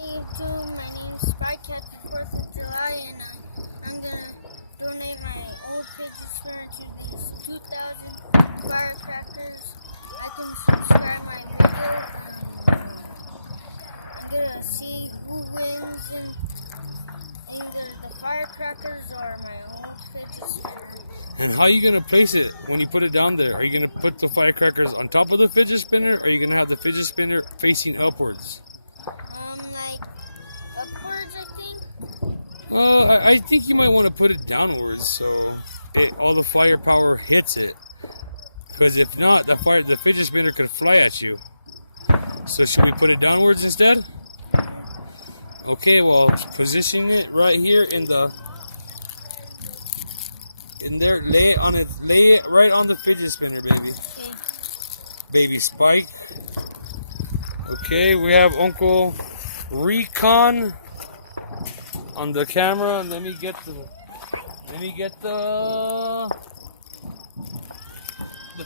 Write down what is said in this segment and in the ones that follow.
YouTube, my name's Spike. Happy 4th of July, and I'm gonna donate my old fidget spinner to these 2,000 Firecrackers. I can subscribe my video. I'm gonna see who wins in either the Firecrackers or my old fidget spinner. And how are you gonna place it when you put it down there? Are you gonna put the Firecrackers on top of the fidget spinner, or are you gonna have the fidget spinner facing upwards? Like upwards, I think. Well, I think you might want to put it downwards so all the firepower hits it. Because if not, the fidget spinner could fly at you. So should we put it downwards instead? Okay, well, position it right here in there. Lay it right on the fidget spinner, baby. Okay. Baby Spike. Okay, we have Uncle Recon on the camera. Let me get the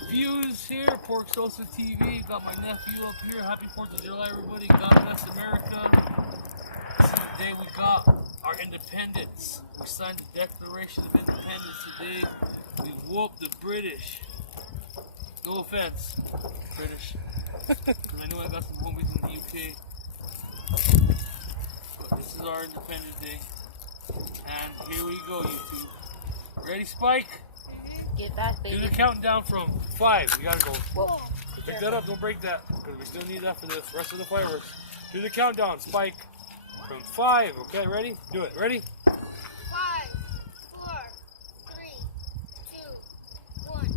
fuse here. Pork Salsa TV. Got my nephew up here. Happy 4th of July, everybody. God bless America. This is the day we got our independence. We signed the Declaration of Independence today. We whooped the British. No offense, British. Because I know I got some homies in the UK. But this is our Independence Day. And here we go, YouTube. Ready, Spike? Mm-hmm. Get back, baby. Do the countdown from 5. You gotta go. Whoa. Pick that up, don't break that. Because we still need that for the rest of the fireworks. Do the countdown, Spike. From 5, okay, ready? Do it, ready? 5, 4, 3, 2, 1.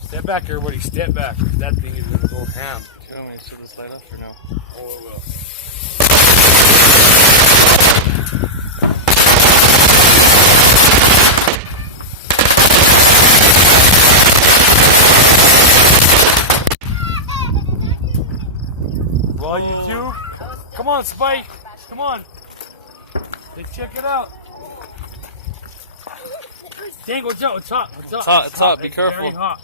Step back, everybody, step back. That thing is gonna go ham. Do you want me to shut this light off or no? Oh, it will. Well, YouTube, come on, Spike. Come on. Let's check it out. Dang, watch out. It's hot. It's hot. It's hot. Be It's careful. very hot.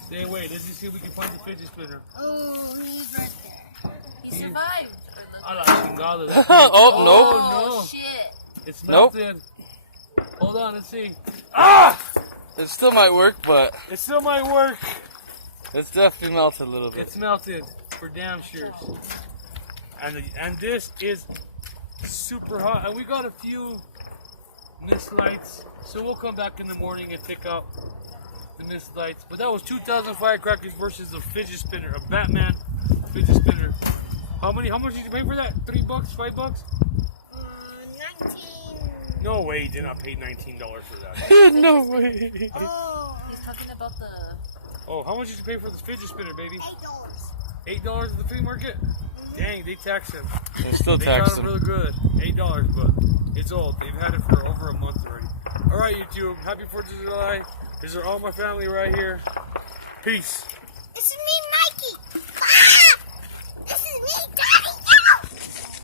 Stay away. Let's just see if we can find the fidget spinner. Oh, he's right there. He survived. A la chingada. That thing- Oh, Oh, shit. It's Nope. melted. Hold on, let's see. Ah! no. It still might work, but It still might work. it's definitely melted a little bit. It's melted for damn sure. And this is super hot. And we got a few mist lights. So we'll come back in the morning and pick up the mist lights. But that was 2,000 Firecrackers versus a fidget spinner, a Batman fidget spinner. How much did you pay for that? $3, $5? 19. No way, you did not pay $19 for that. No way. Oh, He's talking about the... Oh, how much did you pay for this fidget spinner, baby? $8. $8 at the flea market? Dang, they taxed him. They still They got tax them them. really good. $8, but it's old. They've had it for over a month already. All right, YouTube. Happy 4th of July. These are all my family right here. Peace.